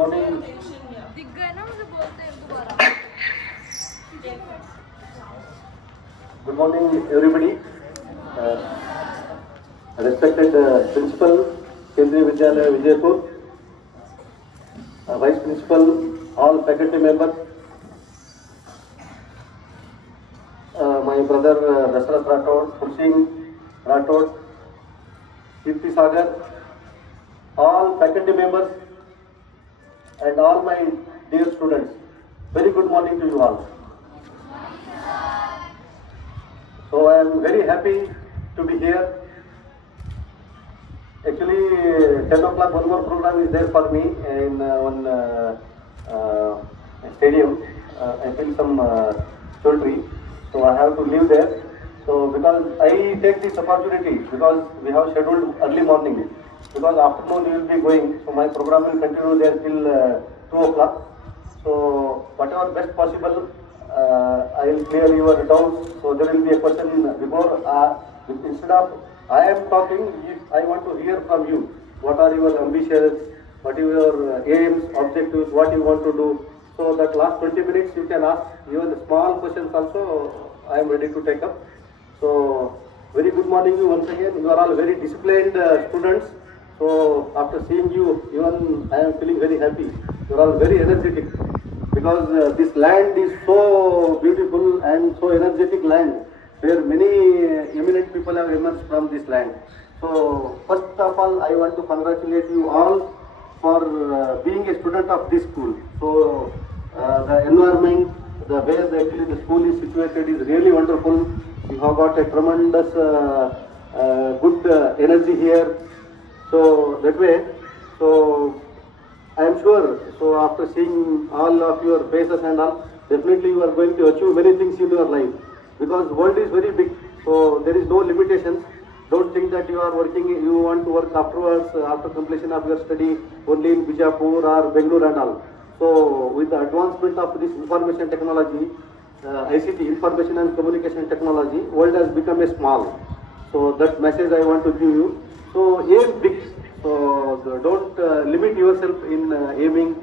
morning. दिख गए ना मुझे बोलते हैं दोबारा. Good morning, everybody. Respected Principal, Kendriya Vidyalaya Vijaypur, Vice Principal, all faculty members, my brother Dasarath Rathod, Kursing Rathod, Kirti Sagar, all faculty members, and all my dear students. Very good morning to you all. So I am very happy to be here. Actually, 10 o'clock one more program is there for me in one stadium. I feel some children, so I have to leave there. So because I take this opportunity because we have scheduled early morning. Because afternoon we will be going, so my program will continue there till 2 o'clock. So whatever best possible, I will clear your doubts. So there will be a question before, instead of I am talking, I want to hear from you. What are your ambitions? What are your aims, objectives? What you want to do? So that last 20 minutes you can ask even small questions also. I am ready to take up. So very good morning you once again. You are all very disciplined students. So after seeing you, even I am feeling very happy. You are all very energetic because this land is so beautiful and so energetic land where many eminent people have emerged from this land. So first of all, I want to congratulate you all for being a student of this school. So the environment, the way actually the school is situated is really wonderful. You have got a tremendous good energy here. So that way, so I am sure, so after seeing all of your faces and all, definitely you are going to achieve many things in your life. Because the world is very big, so there is no limitations. Don't think that you are working, you want to work afterwards, after completion of your study, only in Bijapur or Bengaluru and all. So with the advancement of this information technology, ICT, information and communication technology, world has become a small. So that message I want to give you. So aim big. So don't limit yourself in aiming,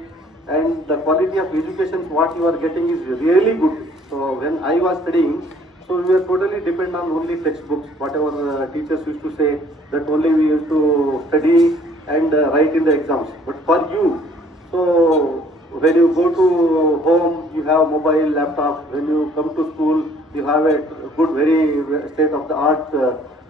and the quality of education what you are getting is really good. So when I was studying, so we were totally depend on only textbooks, whatever teachers used to say, that only we used to study and write in the exams. But for you, so when you go to home, you have mobile, laptop. When you come to school, you have a good, very state of the art,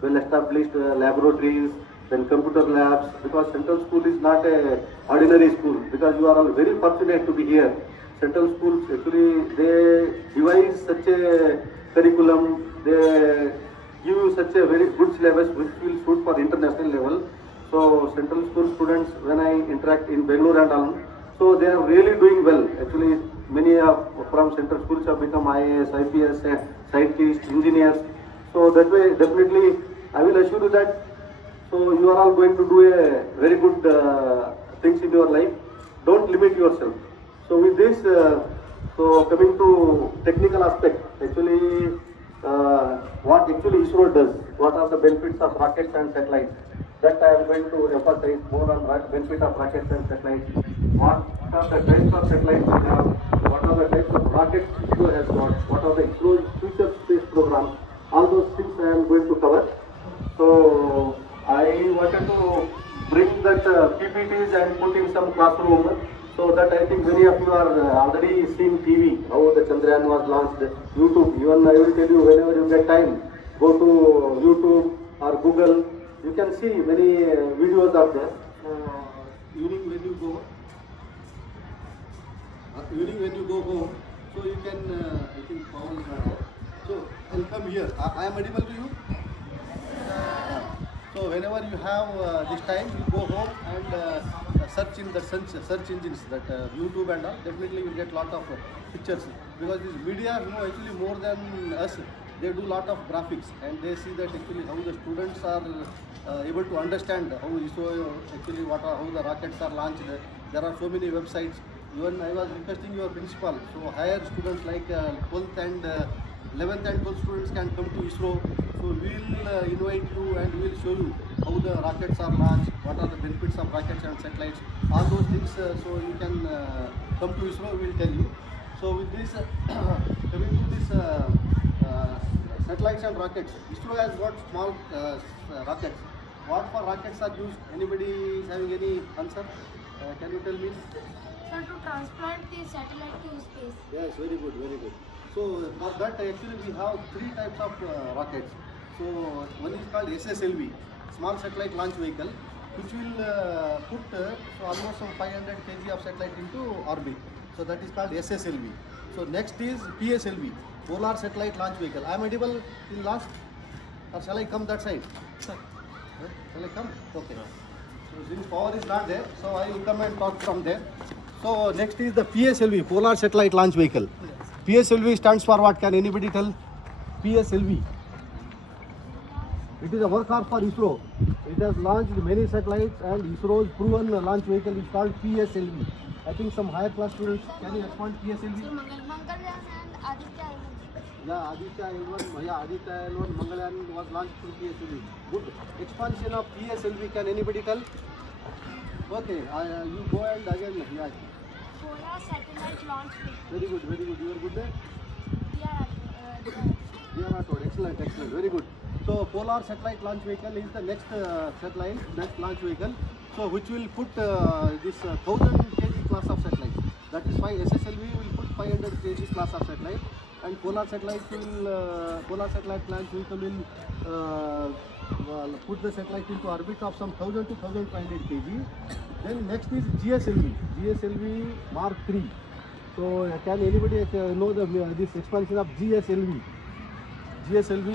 well-established laboratories, then computer labs. Because Central School is not a ordinary school. Because you are all very fortunate to be here. Central schools actually they devise such a curriculum. They give you such a very good syllabus which will suit for international level. So Central School students, when I interact in Bengaluru and all, so they are really doing well. Actually, many from Central Schools have become IAS, IPS, scientists, engineers. So that way, definitely, I will assure you that. So you are all going to do a very good things in your life. Don't limit yourself. So with this, so coming to technical aspect, actually, what actually issro does, what are the benefits of rockets and satellites? That I am going to emphasize more on benefit of rockets and satellites. What are the types of satellites we have? What are the types of rockets ISRO has got? What are the ISRO future space programs? All those things I am going to cover. So I wanted to bring that PPTs and put in some classroom, so that I think many of you are already seen TV, how the Chandrayaan was launched, YouTube. Even I will tell you, whenever you get time, go to YouTube or Google. You can see many videos are there. Evening when you go home, so you can, I think Paul is not there. So I'll come here. I am audible to you? So whenever you have this time, you go home and search in the search engines, that YouTube and all. Definitely you get lot of pictures, because this media, actually more than us, they do lot of graphics, and they see that actually how the students are able to understand how ISRO actually how the rockets are launched. There are so many websites. Even I was requesting your principal, so higher students like 12th and 11th and 12th students can come to ISRO. So we will invite you and we will show you how the rockets are launched, what are the benefits of rockets and satellites, all those things. So you can come to ISRO, we will tell you. So with this, coming to this satellites and rockets, ISRO has got small rockets. What for rockets are used? Anybody is having any answer? Can you tell me? Sir, to transplant the satellite to space. Yes, very good, very good. So for that actually we have three types of rockets. So one is called SSLV, Small Satellite Launch Vehicle, which will put so almost some 500 kg of satellite into orbit. So that is called SSLV. So next is PSLV, Polar Satellite Launch Vehicle. I am audible till last, or shall I come that side? Shall I come? Okay. So since power is not there, so I will come and talk from there. So next is the PSLV, Polar Satellite Launch Vehicle. PSLV stands for what? Can anybody tell? PSLV. It is a workhorse for ISRO. It has launched many satellites and ISRO's proven launch vehicle is called PSLV. I think some higher class students, can you expand PSLV? So Mangalyaan and Aditya. Yeah, Aditya L1, Aditya L1 Mangalyaan was launched through PSLV. Good. Expansion of PSLV, can anybody tell? Okay, you go and again. Yeah. Polar satellite launch vehicle. Very good, very good. You are good there? Yeah. Rathod. Excellent, excellent. Very good. So Polar Satellite Launch Vehicle is the next next launch vehicle. So which will put this 1000 kg class of satellite. That is why SSLV will put 500 kg class of satellite, and Polar Satellite Launch Vehicle will put the satellite into orbit of some 1000 to 1500 kg. Then next is GSLV Mark 3. So can anybody know this expansion of GSLV? GSLV,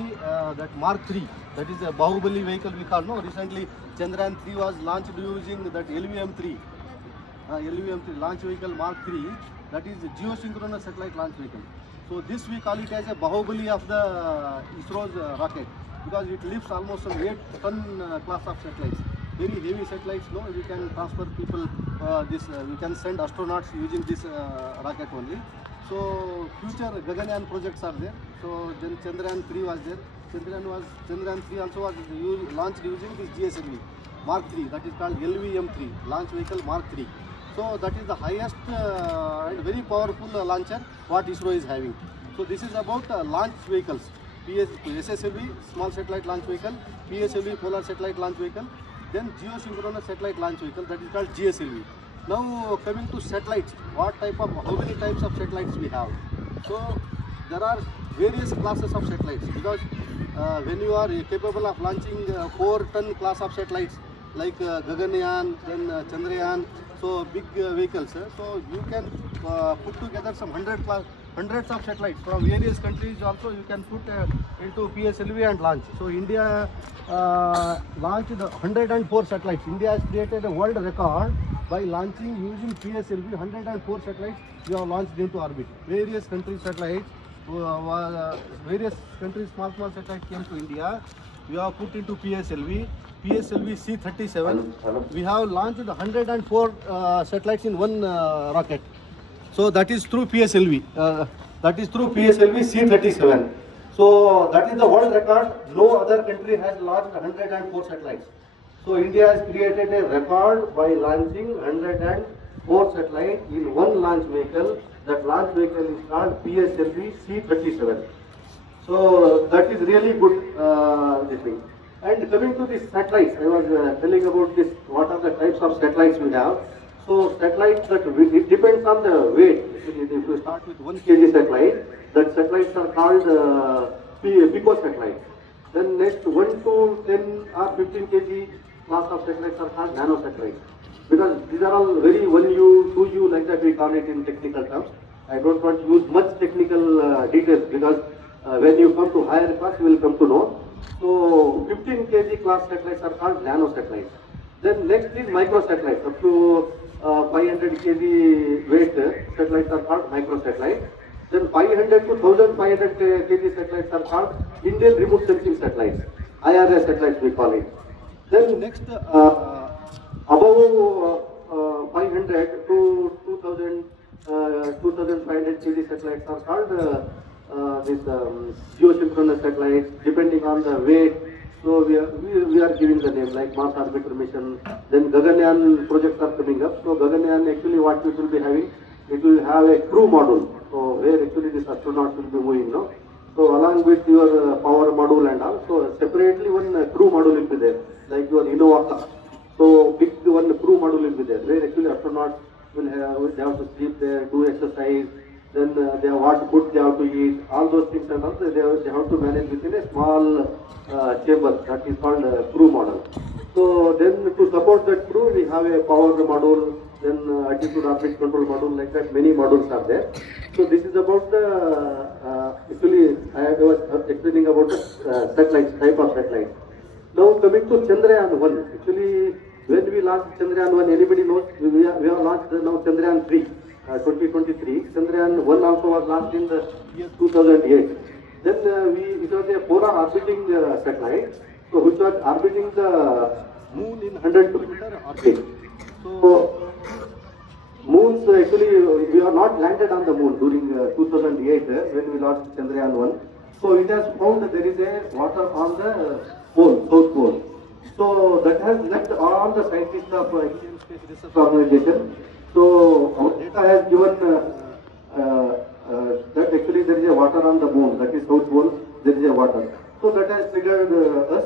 that Mark 3, that is a Bahubali vehicle we call. No, recently Chandrayaan 3 was launched using that LVM-3. LVM-3 launch vehicle Mark 3, that is geosynchronous satellite launch vehicle. So this we call it as a Bahubali of the ISRO's rocket, because it lifts almost some 8-ton class of satellites. Very heavy satellites, no, we can transfer people, we can send astronauts using this rocket only. So future Gaganyaan projects are there. So then Chandrayaan 3 was there. Chandrayaan 3 also was launched using this GSLV Mark 3, that is called LVM-3, launch vehicle Mark 3. So that is the highest and very powerful launcher what ISRO is having. So this is about launch vehicles. SSLV, Small Satellite Launch Vehicle, PSLV, Polar Satellite Launch Vehicle, then Geosynchronous Satellite Launch Vehicle, that is called GSLV. Now coming to satellites, how many types of satellites we have? So there are various classes of satellites, because when you are capable of launching 4-ton class of satellites like Gaganyaan, then Chandrayaan, so big vehicles, so you can put together some hundreds of satellites from various countries. Also you can put into PSLV and launch. So India launched 104 satellites. India has created a world record by launching using PSLV 104 satellites. We have launched into orbit. Various countries satellites, various countries small satellites came to India. We have put into PSLV C-37. We have launched 104 satellites in one rocket. So that is through PSLV. PSLV C-37. So that is the world record. No other country has launched 104 satellites. So India has created a record by launching 104 satellites in one launch vehicle. That launch vehicle is called PSLV C-37. So that is really good this thing. And coming to these satellites, I was telling about this, what are the types of satellites we have. So satellites, it depends on the weight. If you start with 1 kg satellite, that satellites are called pico satellites. Then next 1 to 10 or 15 kg class of satellites are called nano satellites. Because these are all very 1U, 2U, like that we call it in technical terms. I don't want to use much technical details, because when you come to higher class, you will come to know. So 15 kg class satellites are called nano satellites. Then next is micro satellites. Up to 500 kg weight satellites are called micro satellites. Then 500 to 1500 kg satellites are called Indian remote sensing satellites. IRS satellites we call it. Then next above 500 to 2500 kg satellites are called this geosynchronous satellites, depending on the weight. So we are giving the name like Mars Orbiter mission. Then Gaganyaan projects are coming up. So Gaganyaan actually what it will be having, it will have a crew module. So where actually this astronauts will be moving, no? So along with your power module and all, so separately one crew module will be there, like your Innova car. So big one crew module will be there, where actually astronauts they have to sleep there, do exercise, then they have what food they have to eat, all those things and also they have to manage within a small chamber that is called crew model. So then to support that crew, we have a power module, then altitude orbit control module, like that many modules are there. So this is about the actually I was explaining about the satellites, type of satellites. Now coming to Chandrayaan 1, actually when we launched Chandrayaan 1, anybody knows, we have launched now Chandrayaan 3, 2023. Chandrayaan 1 also was launched in the year 2008. Then it was a polar orbiting satellite, so which was orbiting the moon in 100 kilometer orbit. So moons actually we are not landed on the moon during 2008 when we launched Chandrayaan 1. So it has found that there is a water on the pole, south pole. So that has left all the scientists of Indian Space Research Organization. So our data has given that actually there is a water on the moon, that is south pole, there is a water. So that has triggered us.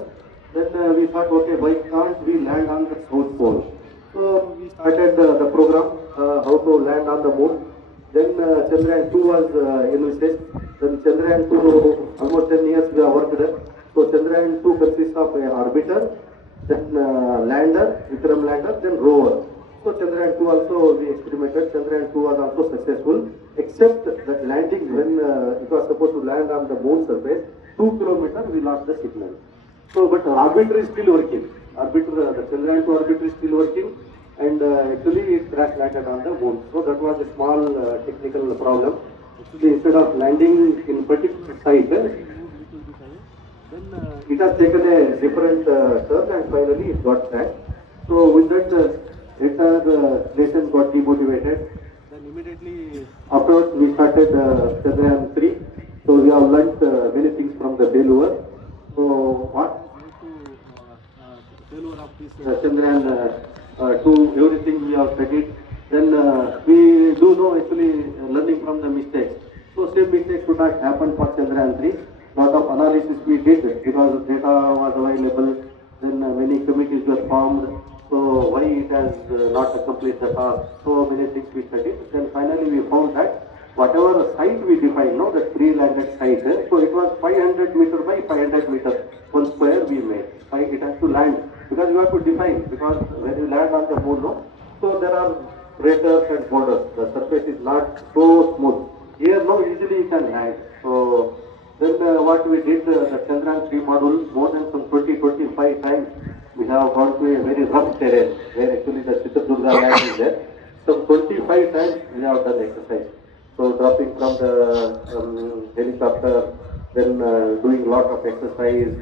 Then we thought, okay, why can't we land on the south pole? So we started the program, how to land on the moon. Then Chandrayaan 2 was envisaged. Then Chandrayaan 2, almost 10 years we have worked there. So Chandrayaan 2 consists of an orbiter, then lander, Vikram lander, then rover. So Chandrayaan 2 also we experimented. Chandrayaan 2 was also successful, except that landing when it was supposed to land on the moon surface, 2 kilometers we lost the signal. So but orbiter is still working. Orbiter, the Chandrayaan 2 orbiter is still working, and actually it crash landed on the moon. So that was a small technical problem. Actually instead of landing in particular site, then it has taken a different turn and finally it got crashed. So with that entire nation got demotivated. Then immediately afterwards we started Chandrayaan 3. So we have learnt many things from the failure. So what failure of this Chandrayaan 2, everything we have studied. Then we do know actually learning from the mistakes. So same mistakes should not happen for Chandrayaan 3. Lot of analysis we did because data was available. Then many committees were formed. So why it has not accomplished the task? So many things we studied. Then finally we found that whatever site we defined, no, the 3-landed site, so it was 500 meter by 500 meter, one square we made. It has to land because you have to define, because when you land on the moon, no, so there are craters and borders. The surface is not so smooth. Here, no, easily you can land. So then what we did, the Chandrayaan 3 module, more than some 20-25 times, we have gone to a very rough terrain where actually the Chitradurga land is there. So 25 times we have done exercise. So dropping from the helicopter, then doing lot of exercise,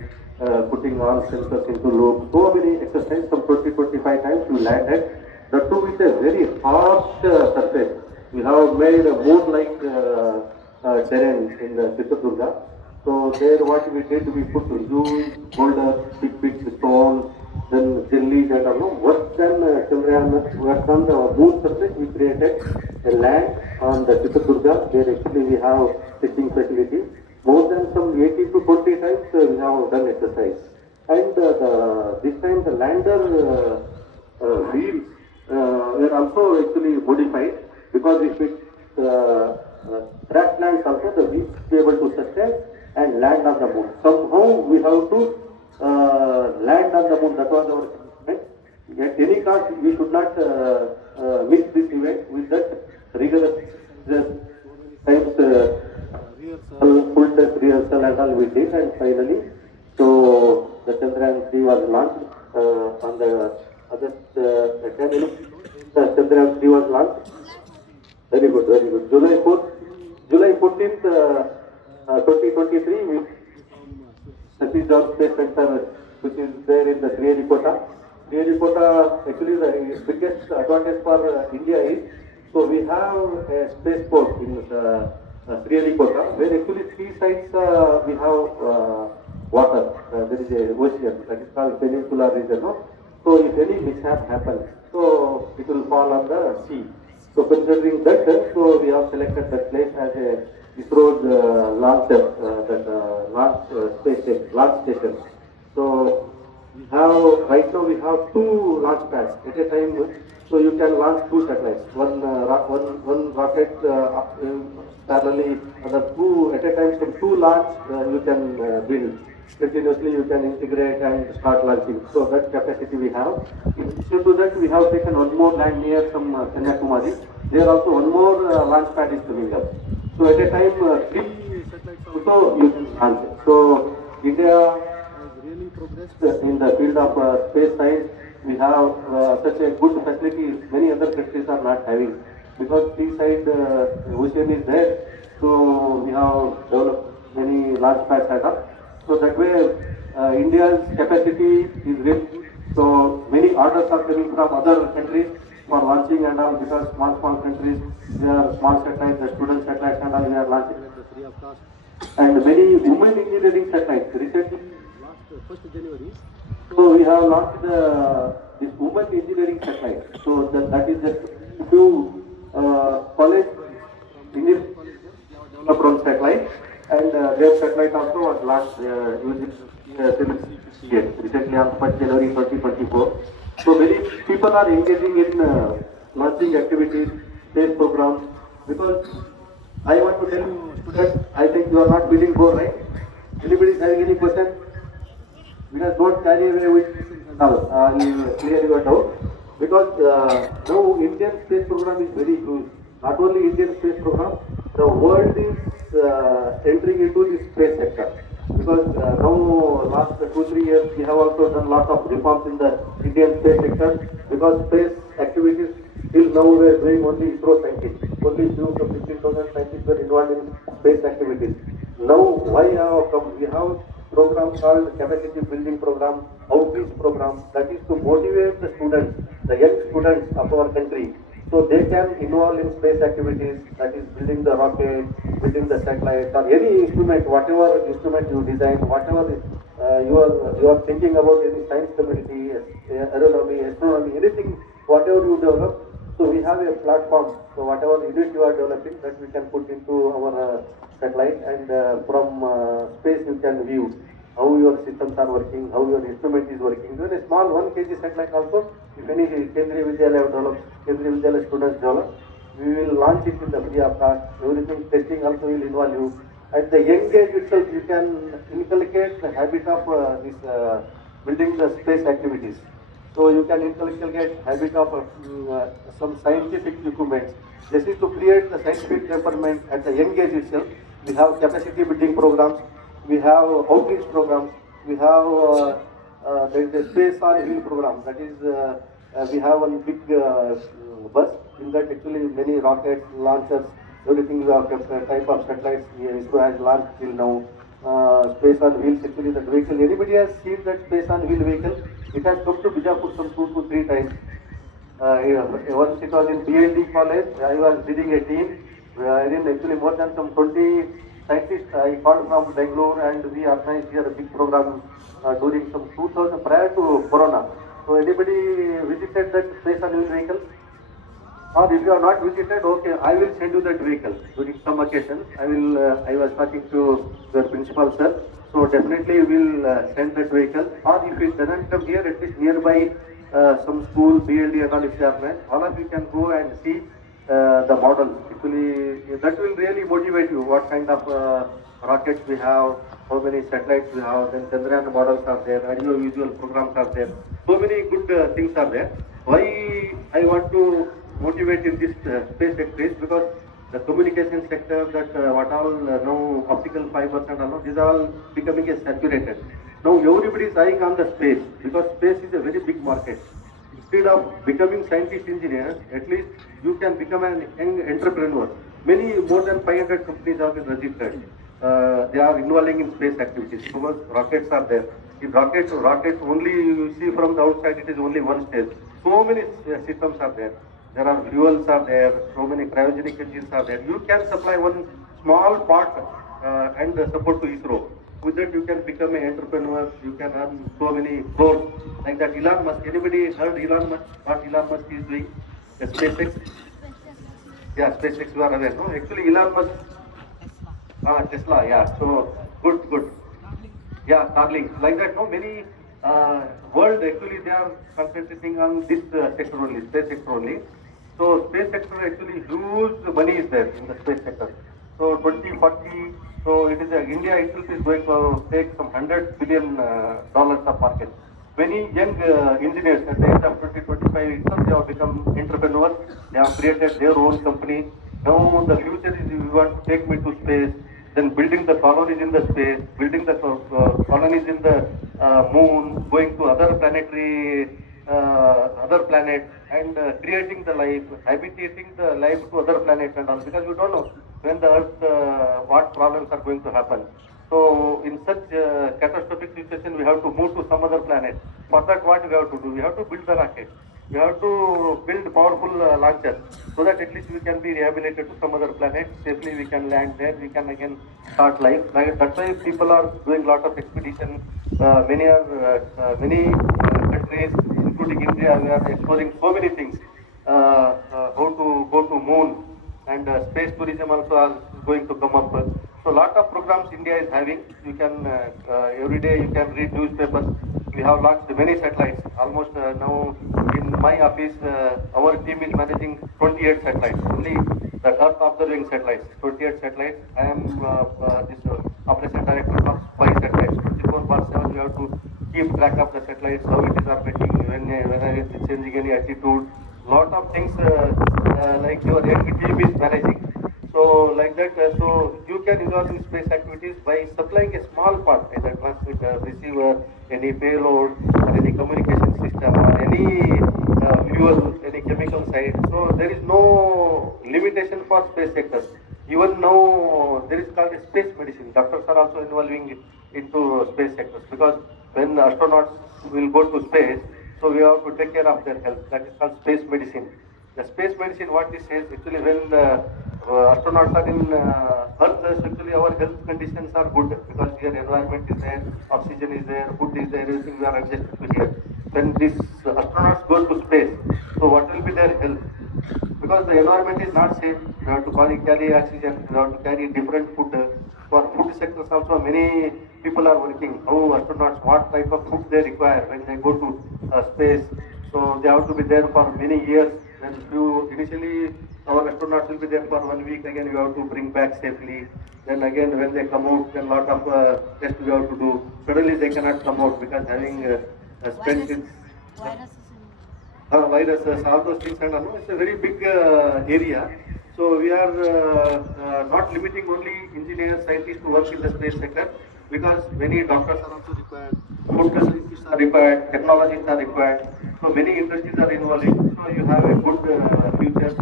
putting all sensors into loop. So many exercises, some 20-25 times we landed. The two with a very harsh surface. We have made a moon-like terrain in the Chitradurga. So there what we did, we put huge boulders, big stones, then jellies and all. Worse than Chandrayaan, worse on the moon surface, we created a land on the Chitradurga where actually we have sitting facilities. More than some 18 to 20 times we have done exercise. And this time the lander wheels were also actually modified, because if it crash lands also, the wheels be able to sustain and land on the moon. Somehow we have to land on the moon. That was our commitment. At any cost, we should not miss this event. With that rigorous times full test rehearsal and all we did, and finally, so the Chandrayaan 3 was launched on the August 10, the Chandrayaan 3 was launched. Very good, very good. July 14th, 2023, we Satish Dhawan Space Center, which is there in the Sriharikota. Sriharikota, actually the biggest advantage for India is, so we have a spaceport in Sri where actually three sides we have water. There is a ocean that is called peninsular region. No? So if any mishap happens, so it will fall on the sea. So considering that, so we have selected that place as a ISRO's launch, launch station. So we have right now we have two launch pads at a time. So you can launch two satellites. One rocket parallelly, other two at a time. So two launch you can build continuously. You can integrate and start launching. So that capacity we have. In addition to that, we have taken one more land near some Kanyakumari. There also one more launch pad is coming up. So at a time, three satellites also you can launch. So India has really progressed in the field of space science. We have such a good facility many other countries are not having, because seaside ocean is there. So we have developed many large pad setup. So that way India's capacity is really good. So many orders are coming from other countries for launching and all, because small countries, they are small satellites, the student satellites and all, we are launching at the free of cost. And many women engineering satellites. Recently, last 1st January, so we have launched this women engineering satellite. So that is a few college engineering colleges developed one satellite, and their satellite also was launched using recently on 1st January 2024. So many people are engaging in launching activities, space programs, because I want to tell you, students, I think you are not feeling bored, right? Anybody is having any question? Because don't carry away with questions and all. You clear your doubt. Because now Indian space program is very huge. Not only Indian space program, the world is entering into the space sector. Because now last 2-3 years we have also done lot of reforms in the Indian space sector. Because space activities till now we are doing only ISRO scientists. Only few of 15,000 scientists were involved in space activities. Now why we have program called capacity building program, outreach program, that is to motivate the students, the young students of our country, so they can involve in space activities, that is building the rocket, building the satellite, or any instrument, whatever instrument you design, whatever you are thinking about, any science community, aeronomy, astronomy, anything, whatever you develop. So we have a platform. So whatever unit you are developing, that we can put into our satellite, and from space you can view how your systems are working, how your instrument is working. Even a small 1 kg satellite also, if any Kendriya Vidyalaya develops, Kendriya Vidyalaya students develop, we will launch it in the free of cost. Everything testing also will involve you. At the young age itself, you can inculcate the habit of building the space activities. So you can inculcate habit of some scientific equipment. This is to create the scientific temperament at the young age itself. We have capacity building programs, we have outreach programs, we have there is a space on wheel program. That is, we have one big bus. In that actually many rockets, launchers, everything we have type of satellites ISRO has launched till now. Space on wheels, actually that vehicle. Anybody has seen that space on wheel vehicle? It has come to Bijapur some 2 to 3 times. Once it was in BLD college, I was leading a team. Wherein actually more than some 20 scientists I called from Bangalore, and we organized here a big program during some 2000 prior to Corona. So anybody visited that space on wheel vehicle? Or if you are not visited, okay, I will send you that vehicle during some occasion. I was talking to the principal sir, so definitely we will send that vehicle. Or if it doesn't come here, at least nearby some school, BLD and all, if they are there, all of you can go and see the model. Actually, that will really motivate you. What kind of rockets we have, how many satellites we have, then Chandrayaan models are there, audio-visual programs are there. So many good things are there. Why I want to motivate in this space sector is because the communication sector, that what all now optical fibers and all, these are all becoming saturated. Now everybody is eyeing on the space, because space is a very big market. Instead of becoming scientist engineers, at least you can become an young entrepreneur. Many more than 500 companies have been registered. They are involving in space activities because rockets are there. If rockets only you see from the outside, it is only one stage. So many systems are there. There are fuels are there. So many cryogenic engines are there. You can supply one small part and support to issro. With that you can become an entrepreneur, you can earn so many crores. Like that Elon Musk, anybody heard Elon Musk, what Elon Musk is doing? The SpaceX? Yeah, SpaceX you are aware, no? Actually Elon Musk, Tesla, yeah. So good, good. Yeah, Starlink. Like that, no, many world actually they are concentrating on this sector only, space sector only. So space sector actually huge money is there in the space sector. So 2040, so it is India itself is going to take some $100 billion dollars of market. Many young engineers at the age of 2025 itself they have become entrepreneurs. They have created their own company. Now the future is you want to take me to space, then building the colonies in the space, building the colonies in the moon, going to other planetary, other planets, and creating the life, habitating the life to other planets and all. Because we don't know when the Earth, what problems are going to happen. So in such catastrophic situation, we have to move to some other planet. For that, what we have to do? We have to build the rocket. We have to build powerful launchers so that at least we can be rehabilitated to some other planet. Safely we can land there. We can again start life. Like, that's why people are doing a lot of expedition. Many countries, including India, we are exploring so many things. How to go to moon and space tourism also is going to come up. So lot of programs India is having. You can every day you can read newspapers. We have launched many satellites. Almost now in my office, our team is managing 28 satellites. Only the Earth observing satellites, 28 satellites. I am this operation director for 5 satellites. 24/7 we have to keep track of the satellites, how it is orbiting, when it is changing any attitude. Lot of things like your team is managing. So like that, so you can involve in space activities by supplying a small part, either transmitter, receiver, any payload, or any communication system, or any fuel, any chemical side. So there is no limitation for space sector. Even now there is called space medicine. Doctors are also involving into space sectors because when astronauts will go to space, so we have to take care of their health. That is called space medicine. The space medicine, what this says, actually when the astronauts are in Earth, actually our health conditions are good because here environment is there, oxygen is there, food is there, everything we are adjusted to here. When these astronauts go to space, so what will be their health? Because the environment is not same, you have to carry oxygen, you have to carry different food. For food sectors also many people are working. How astronauts, what type of food they require when they go to space. So they have to be there for many years. Then initially our astronauts will be there for 1 week. Again you have to bring back safely. Then again when they come out, then lot of tests we have to do. Suddenly they cannot come out because having spent in viruses, all those things and all. It's a very big area. So we are not limiting only engineers, scientists to work in the space sector because many doctors are also required, food scientists are required, technologists are required. So many industries are involving. So you have a good future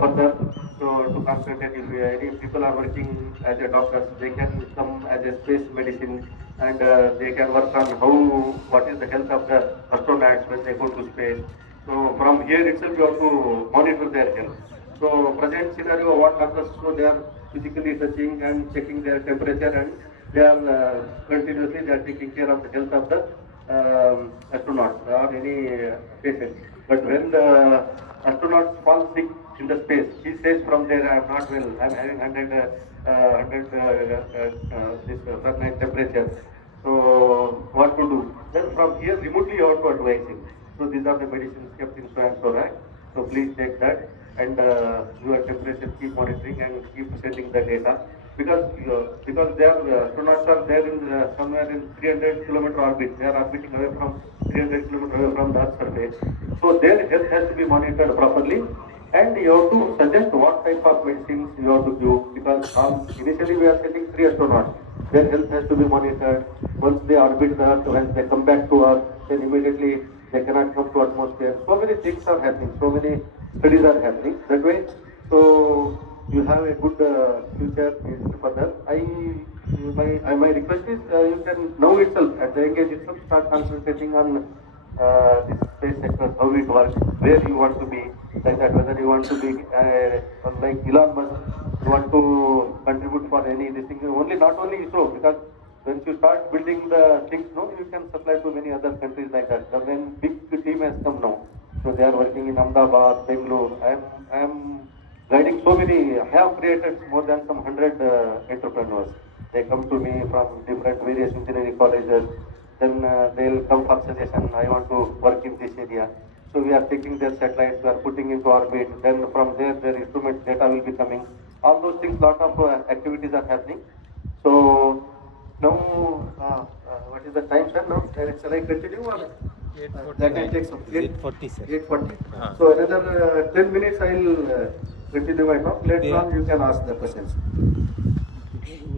further. So to concentrate, if any people are working as a doctors, they can come as a space medicine and they can work on what is the health of the astronauts when they go to space. So from here itself you have to monitor their health. So present scenario, what doctors, so they are physically touching and checking their temperature and they are continuously they are taking care of the health of the astronauts or any patients. But when the astronauts fall sick in the space, he says from there, I am not well, I am having 100 this Fahrenheit temperature. So what to do? Then from here remotely you have to advise him. So these are the medicines kept in so and so rack. So please take that and your temperature keep monitoring and keep sending the data because their astronauts are there in somewhere in 300-kilometer orbit. They are orbiting away from 300 kilometers away from the Earth's surface. So their health has to be monitored properly and you have to suggest what type of medicines you have to give because initially we are sending 3 astronauts. Their health has to be monitored. Once they orbit the Earth, when they come back to Earth, then immediately they cannot come to atmosphere. So many things are happening. So many studies are happening that way. So you have a good future further. My request is you can now itself at the young age itself start concentrating on this space sector, how it works, where you want to be, like that whether you want to be like Elon Musk you want to contribute for any this thing, only not only ISRO, because once you start building the things, no, you can supply to many other countries like that. The when big team has come now, so they are working in Ahmedabad, Bangalore. I am guiding so many. I have created more than some 100 entrepreneurs. They come to me from different various engineering colleges. Then they'll come for suggestion. I want to work in this area. So we are taking their satellites, we are putting into orbit. Then from there, their instrument data will be coming. All those things, lot of activities are happening. So now, what is the time, sir? Now, shall I continue or that will take some 8:40, sir. 8:40. So another 10 minutes I will continue my talk. Later on, you can ask the questions.